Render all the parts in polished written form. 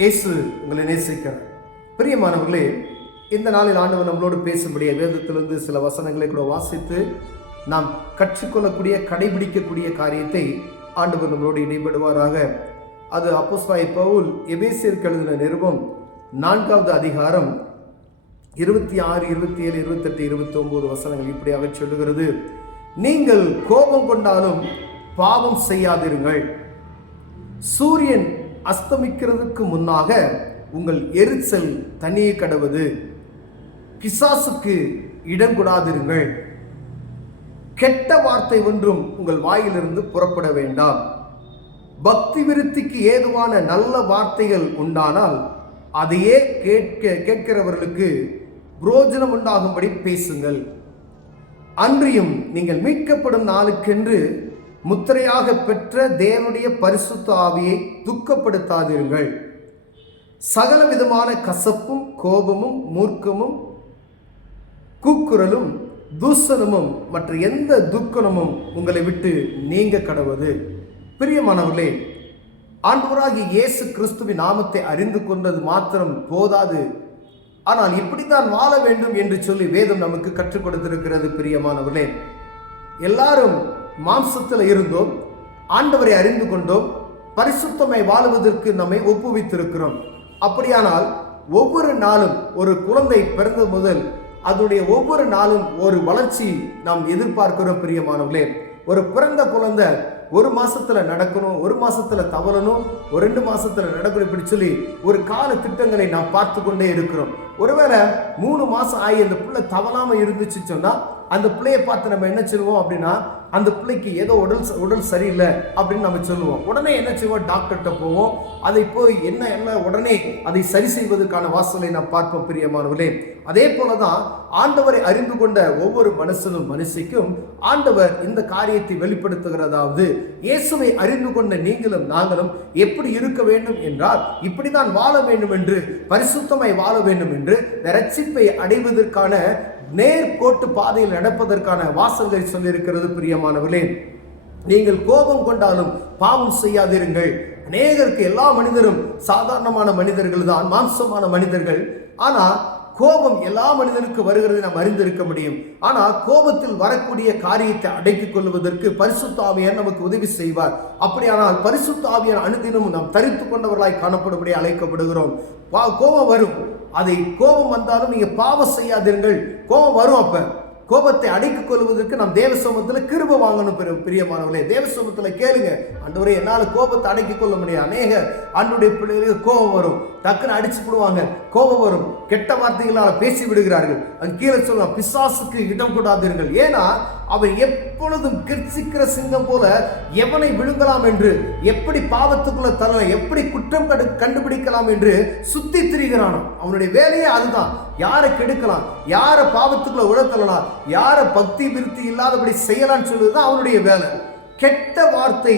இயேசு உங்களை நேசிக்கிறார். பிரியமானவர்களே, இந்த நாளில் ஆண்டவர் நம்மளோடு பேசும்படிய வேதத்திலிருந்து சில வசனங்களை கூட வாசித்து நாம் கற்றுக்கொள்ளக்கூடிய கடைபிடிக்கக்கூடிய காரியத்தை ஆண்டவர் நம்மளோடு இடைபடுவாராக. அது அப்போஸ்தலனாகிய பவுல் எபேசியருக்கு எழுதின நிருபம் 4வது அதிகாரம் 26, 27, 28, 29 வசனங்கள் இப்படியாக சொல்லுகிறது. நீங்கள் கோபம் கொண்டாலும் பாவம் செய்யாதிருங்கள். சூரியன் அஸ்தமிக்கிறதுக்கு முன்னாக உங்கள் எரிச்சல் தனியே கடவது. பிசாசுக்கு இடம் கொடாதிருங்கள். கெட்ட வார்த்தை ஒன்றும் உங்கள் வாயிலிருந்து புறப்பட வேண்டாம். பக்தி விருத்திக்கு ஏதுவான நல்ல வார்த்தைகள் உண்டானால் அதையே கேட்கிறவர்களுக்கு புரோஜனம் உண்டாகும்படி பேசுங்கள். அன்றியும் நீங்கள் மீட்கப்படும் நாளுக்கென்று முத்திரையாக பெற்ற தேவனுடைய பரிசுத்த ஆவியை துக்கப்படுத்தாதிருங்கள். சகல விதமான கசப்பும் கோபமும் மூர்க்கமும் கூக்குரலும் தூசணமும் மற்ற எந்த துக்கணமும் உங்களை விட்டு நீங்க கடவது. பிரியமானவர்களே, ஆண்டவராகிய இயேசு கிறிஸ்துவின் நாமத்தை அறிந்து கொண்டது மாத்திரம் போதாது, ஆனால் இப்படித்தான் வாழ வேண்டும் என்று சொல்லி வேதம் நமக்கு கற்றுக் கொடுத்திருக்கிறது. பிரியமானவர்களே, எல்லாரும் மாம்சத்தில் இருந்தோம், ஆண்டவரை அறிந்து கொண்டோம், பரிசுத்தமாய் வாழுவதற்கு நம்மை ஒப்புவித்திருக்கிறோம். அப்படியானால் ஒவ்வொரு நாளும் ஒரு குழந்தை பிறந்த முதல் அதனுடைய ஒவ்வொரு நாளும் ஒரு வளர்ச்சி நாம் எதிர்பார்க்கிறோம். பிரியமானவர்களே, ஒரு பிறந்த குழந்தை 1 மாசத்துல நடக்கணும், 1 மாசத்துல தவறணும், ஒரு 2 மாசத்துல நடக்கணும், இப்படி சொல்லி ஒரு கால திட்டங்களை நாம் பார்த்து கொண்டே இருக்கிறோம். ஒருவேளை 3 மாசம் ஆகி அந்த பிள்ளை தவறாம இருந்துச்சு சொன்னா அந்த பிள்ளையை பார்த்து நம்ம என்ன சொல்லுவோம் அப்படின்னா, அந்த பிள்ளைக்கு ஏதோ உடல் சரியில்லை அப்படின்னு நம்ம சொல்லுவோம். உடனே என்ன செய்வோம், டாக்டர்கிட்ட போவோம். அதை போய் என்ன உடனே அதை சரி செய்வதற்கான வாசலை நாம் பார்ப்போம். பிரியமானவர்களே, அதே போலதான் ஆண்டவரை அறிந்து கொண்ட ஒவ்வொரு மனுஷிக்கும் ஆண்டவர் இந்த காரியத்தை வெளிப்படுத்துகிறதாவது, இயேசுவை அறிந்து கொண்ட நீங்களும் நாங்களும் எப்படி இருக்க வேண்டும் என்றால் இப்படிதான் வாழ வேண்டும் என்று, பரிசுத்தமாய் வாழ வேண்டும் என்று, ரட்சிப்பை அடைவதற்கான நேர்கோட்டு பாதையில் நடப்பதற்கான வாசல்களை சொல்லியிருக்கிறது. பிரியமானவர்களே, நீங்கள் கோபம் கொண்டாலும் பாவம் செய்யாதிருங்கள். அநேகருக்கு எல்லா மனிதரும் சாதாரணமான மனிதர்கள் தான், மாம்சமான மனிதர்கள். ஆனா கோபம் எல்லா மனிதனுக்கு வருகிறதை நாம் அறிந்திருக்க முடியும். ஆனால் கோபத்தில் வரக்கூடிய காரியத்தை அடக்கிக் கொள்வதற்கு பரிசுத்த ஆவியார் நமக்கு உதவி செய்வார். அப்படியானால் பரிசுத்த ஆவியார் அனுதினமும் நாம் தரித்து கொண்டவர்களாய் காணப்படும்படி அழைக்கப்படுகிறோம். கோபம் வரும், அதை கோபம் வந்தாலும் நீங்க பாவம் செய்யாதீர்கள். கோபம் வரும், அப்ப கோபத்தை அடக்கிக் கொள்வதற்கு நாம் தேவ சமூகத்தில் கிருபை வாங்கணும். பிரியமானவர்களே, தேவ சமூகத்தில் கேளுங்க, ஆண்டவரே என்னால் கோபத்தை அடக்கிக் கொள்ள முடியாது. அநேக ஆண்டுடைய பிள்ளைகளுக்கு கோபம் வரும், டக்குன்னு அடிச்சு போடுவாங்க, கோபம் வரும், கெட்ட வார்த்தைகளால் பேசி விடுகிறார்கள். அது கீழே சொல்லுவாங்க, பிசாசுக்கு இடம் கொடாதீர்கள். ஏன்னா அவன் எப்பொழுதும் கிர்ச்சிக்கிற சிங்கம் போல எவனை விழுங்கலாம் என்று, எப்படி பாவத்துக்குள்ள தரலாம், எப்படி குற்றம் கண்டுபிடிக்கலாம் என்று சுத்தி திரிகிறானோ. அவனுடைய வேலையே அதுதான். யாரை கெடுக்கலாம், யாரை பாவத்துக்குள்ள உழத்தலாம், யாரை பக்தி விருத்தி இல்லாதபடி செய்யலாம்னு சொல்லுவதுதான் அவனுடைய வேலை. கெட்ட வார்த்தை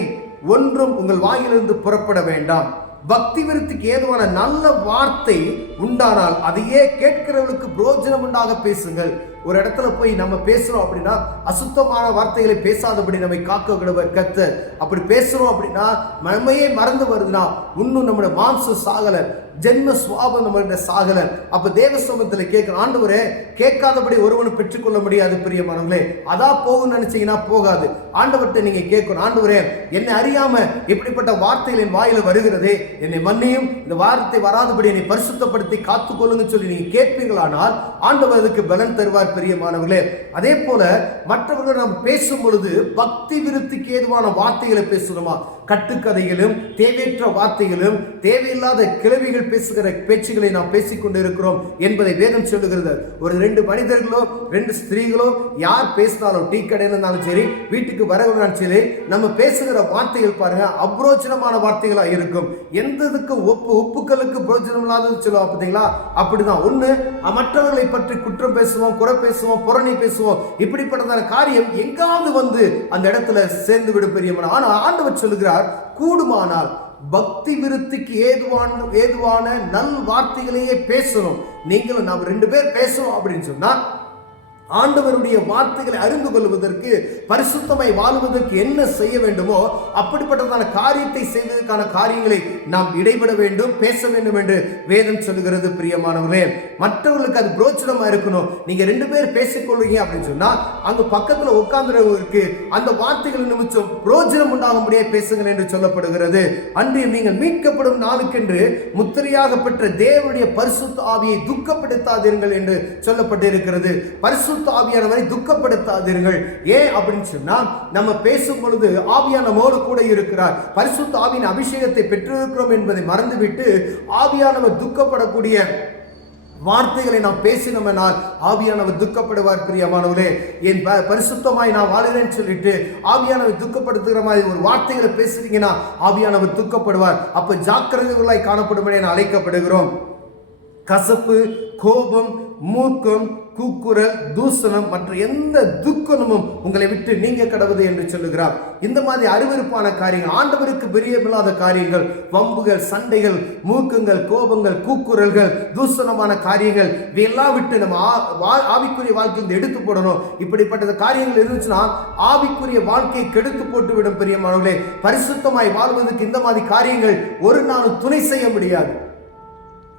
ஒன்றும் உங்கள் வாயிலிருந்து புறப்பட வேண்டாம். பக்தி விருத்திக்கு ஏதுவான நல்ல வார்த்தை உண்டானால் அதையே கேட்கிறவர்களுக்கு புரோஜனம் உண்டாக பேசுங்கள். ஒரு இடத்துல போய் நம்ம பேசுறோம் அப்படின்னா அசுத்தமான வார்த்தைகளை பேசாதபடி நம்மை காக்க விடுவர் கர்த்தர். அப்படி பேசுறோம் அப்படின்னா நம்மையே மறந்து வருதுன்னா இன்னும் நம்முடைய மாம்சம் சாகல, ஜென்ம சுவாபம் நம்மளுடைய சாகல. அப்ப தேவ சமூகத்தில் கேட்கிற, ஆண்டவரே கேட்காதபடி ஒருவனும் பெற்றுக்கொள்ள முடியாது. பிரியமானவர்களே, அதான் போகும்னு நினைச்சீங்கன்னா போகாது. ஆண்டவர்கிட்ட நீங்க கேட்கணும், ஆண்டவரே என்னை அறியாம இப்படிப்பட்ட வார்த்தைகள் என் வாயில வருகிறதே, என்னை மன்னியும், இந்த வார்த்தை வராதபடி என்னை பரிசுத்தப்படுத்தி காத்துக்கொள்ளுங்க சொல்லி நீங்க கேட்பீங்களானால் ஆண்டவர் அதுக்கு பலன் தருவார். பிரியமானவர்களே, அதே போல மற்றவர்கள் நாம் பேசும் பொழுது பக்தி விருத்திக்கு ஏதுவான வார்த்தைகளை பேசணுமா? கட்டுக்கதைகளும் தேவையற்ற வார்த்தைகளும் தேவையில்லாத கிளவிகள் பேசுகிற பேச்சுகளை நாம் பேசிக்கொண்டு இருக்கிறோம் என்பதை வேதம் சொல்லுகிறது. ஒரு 2 மனிதர்களோ 2 ஸ்திரீகளோ யார் பேசினாலும், டீ கடையில் இருந்தாலும் சரி, வீட்டுக்கு வரவனாலும் சரி, நம்ம பேசுகிற வார்த்தைகள் பாருங்க அப்ரோஜனமான வார்த்தைகளா இருக்கும். எந்ததுக்கு உப்புக்களுக்கு புரோஜனம் இல்லாதது சொல்லுவோம் பார்த்தீங்களா? அப்படிதான். ஒண்ணு மற்றவர்களை பற்றி குற்றம் பேசுவோம், குறை பேசுவோம், புறணி பேசுவோம். இப்படிப்பட்டதான காரியம் எங்காவது வந்து அந்த இடத்துல சேர்ந்து விடும். பெரியமான ஆனா ஆண்டவர் சொல்லுகிறார், கூடுமானால் பக்தி விருத்திக்கு ஏதுவான நல் வார்த்தைகளையே பேசணும். நீங்களும் நாம் 2 பேர் பேசணும் அப்படின்னு சொன்னா ஆண்டவருடைய வார்த்தைகளை அறிந்து கொள்வதற்கு, பரிசுத்தமாய் வாழ்வதற்கு என்ன செய்ய வேண்டுமோ அப்படிப்பட்டதான காரியத்தை செய்வதற்கான காரியங்களை நாம் இடைபெட வேண்டும், பேச வேண்டும் என்று வேதம் சொல்லுகிறது. பிரியமானவர்களே, மற்றவர்களுக்கு அது பிரோஜனமா இருக்கணும். நீங்க 2 பேர் பேசிக்கொள்வீங்க அப்படின்னு சொன்னா அங்க பக்கத்துல உட்கார்ந்துறவருக்கு அந்த வார்த்தைகள் நிமித்தம் பிரோஜனம் உண்டாகும்படியே பேசுங்கள் என்று சொல்லப்படுகிறது. அன்றையும் நீங்கள் மீட்கப்படும் நாளுக்கென்று முத்திரையாக பெற்ற தேவனுடைய பரிசுத்த ஆவியை துக்கப்படுத்தாதீர்கள் என்று சொல்லப்பட்டிருக்கிறது. பரிசுத்த ஆவியானவரை துக்கப்படுத்தாதீர்கள். ஏன் அப்படின்னு சொன்னா, நம்ம பேசும் பொழுது ஆவியான நம்மோடு கூட இருக்கிறார். பரிசுத்த ஆவியின் அபிஷேகத்தை பெற்றிருக்கிறோம் என்பதை மறந்துவிட்டு ஆவியானவர் துக்கப்படக்கூடிய வார்த்தைகளை நாம் பேசினோம்னால் ஆவியானவர் துக்கப்படுவார். பிரியமானவர்களே, என் பரிசுத்தமாய் நான் வாழ்கிறேன்னு சொல்லிட்டு ஆவியானவர் துக்கப்படுத்துகிற மாதிரி ஒரு வார்த்தைகளை பேசுறீங்கன்னா ஆவியானவர் துக்கப்படுவார். அப்ப ஜாக்கிரதைகளாய் காணப்படும்படி அழைக்கப்படுகிறோம். கசப்பு, கோபம், மூர்க்கம், கூக்குரல், தூசணம் மற்ற எந்த துக்கமும் உங்களை விட்டு நீங்க கடவுது என்று சொல்லுகிறார். இந்த மாதிரி அருவருப்பான காரியங்கள், ஆண்டவருக்கு பிரியமில்லாத காரியங்கள், வம்புகள், சண்டைகள், மூர்க்கங்கள், கோபங்கள், கூக்குரல்கள், தூசணமான காரியங்கள் இவையெல்லாம் விட்டு நம்ம ஆவிக்குரிய வாழ்க்கையில் எடுத்து போடணும். இப்படிப்பட்ட காரியங்கள் இருந்துச்சுன்னா ஆவிக்குரிய வாழ்க்கையை கெடுத்து போட்டு விடும். பிரியமானவர்களே, பரிசுத்தமாய் வாழ்வதற்கு இந்த மாதிரி காரியங்கள் ஒரு நாள் துணை செய்ய முடியாது.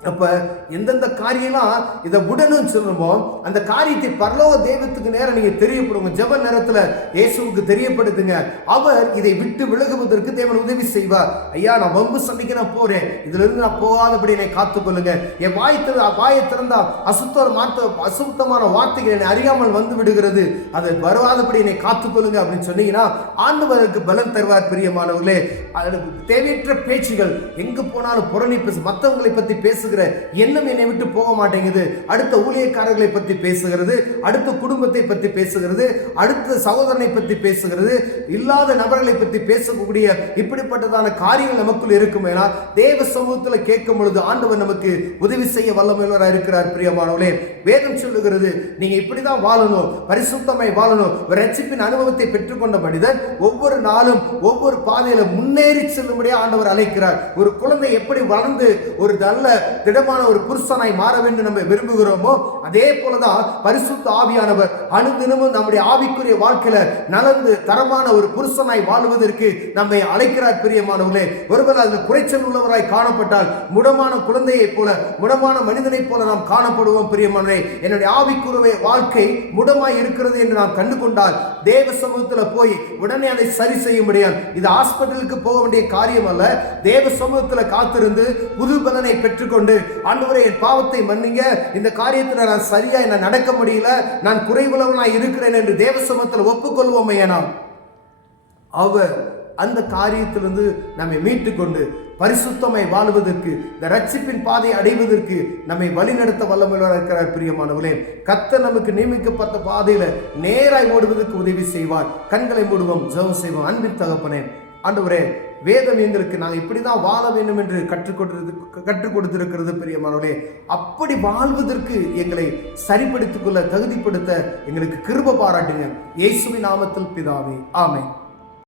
அப்ப எந்தெந்த காரியம்லாம் இதை உடனும் சொல்லணுமோ அந்த காரியத்தை பரலோக தெய்வத்துக்கு நேரம் நீங்க தெரியப்படுங்க. ஜெப நேரத்துல இயேசுவுக்கு தெரியப்படுத்துங்க. அவர் இதை விட்டு விலகுவதற்கு தேவன் உதவி செய்வார். ஐயா, நான் வம்பு சண்டைக்கு நான் போறேன், இதுல இருந்து நான் போகாதபடி என்னை காத்துக்கொள்ளுங்க. என் வாயை திறந்தா அசுத்தமான வார்த்தைகள் என்னை அறியாமல் வந்து விடுகிறது, அதை வருவாதபடி என்னை காத்துக்கொள்ளுங்க அப்படின்னு சொன்னீங்கன்னா ஆண்டவருக்கு பலன் தருவார். பிரியமானவர்களே, தேவையற்ற பேச்சுகள், எங்கு போனாலும் புறணி பேசு, மற்றவங்களை பத்தி பேசுகிற எண்ணம் என்னை விட்டு போக மாட்டேங்குது, அடுத்த ஊழியக்காரர்களை பற்றி பேசுகிறது, அடுத்த குடும்பத்தை பற்றி பேசுகிறது, அடுத்த சகோதரனை பற்றி பேசுகிறது, இல்லாத நபர்களை பற்றி பேசக்கூடிய இப்படிப்பட்டதான காரியங்கள் நமக்குள் இருக்குமேனா தேவ சமூகத்தில் கேட்கும் பொழுது ஆண்டவர் நமக்கு உதவி செய்ய வல்லமையுள்ளவராக இருக்கிறார். பிரியமானவர்களே, வேதம் சொல்லுகிறது நீங்க இப்படிதான் வாழணும், பரிசுத்தமாய் வாழணும். ஒரு ரட்சிப்பின் அனுபவத்தை பெற்றுக்கொண்ட மனிதன் ஒவ்வொரு நாளும் ஒவ்வொரு பாதையில முன்னேறி செல்லும்படியாக ஆண்டவர் அழைக்கிறார். ஒரு குழந்தை எப்படி வளர்ந்து ஒரு நல்ல திடமான ஒரு புருஷனாய் மாற வேண்டும் நம்ம விரும்புகிறோமோ அதே போலதான் பரிசுத்த ஆவியானவர் அனுதினமும் நம்முடைய ஆவிக்குரிய வாழ்க்கையில நலந்து தரமான ஒரு புருஷனாய் வாழ்வதற்கு நம்மை அழைக்கிறார். பிரியமானவர்களே, ஒருவேளை அதில் குறைச்சல் உள்ளவராய் காணப்பட்டால் முடமான குழந்தையை போல, முடமான மனிதனை போல நாம் காணப்படுவோம். பிரியமானவர்களே, என்னுடைய ஆவிக்குரிய வாழ்க்கை முடமாய் இருக்கிறது என்று நாம் கண்டு கொண்டால் தேவ சமூகத்தில் போய் உடனே அதை சரி செய்ய முடியாது. இது ஹாஸ்பிட்டலுக்கு போக வேண்டிய காரியம் அல்ல. தேவ சமூகத்தில் காத்திருந்து புது பலனை பெற்றுக்கொண்டு ஆண்டவரே என் பாவத்தை மன்னிங்க, இந்த காரியத்தில் நான் சரியா என்ன நடக்க முடியல, நான் குறைவுள்ளவனாய் இருக்கிறேன் என்று தேவ சமூகத்தில் ஒப்புக்கொள்வோமே. ஆனால் அவர் அந்த காரியத்திலிருந்து நம்மை மீட்டுக்கொண்டு பரிசுத்தமாய் வாழ்வதற்கு, இந்த ரட்சிப்பின் பாதையை அடைவதற்கு நம்மை வழிநடத்த வல்லமையுள்ளவராக இருக்கிறார். பிரியமானவர்களே, கர்த்தர் நமக்கு நியமிக்கப்பட்ட பாதையில நேராய் ஓடுவதற்கு உதவி செய்வார். கண்களை மூடுவோம், ஜெபம் செய்வோம். அன்பின் தகப்பனே, ஆண்டவரே, வேதம் எங்களுக்கு நாங்கள் இப்படிதான் வாழ வேண்டும் என்று கற்றுக் கொடுத்திருக்கிறது. பிரியமானவர்களே, அப்படி வாழ்வதற்கு எங்களை சரிப்படுத்திக் கொள்ள, தகுதிப்படுத்த எங்களுக்கு கிருபை பாராட்டுங்க. இயேசுவின் நாமத்தில் பிதாவே, ஆமென்.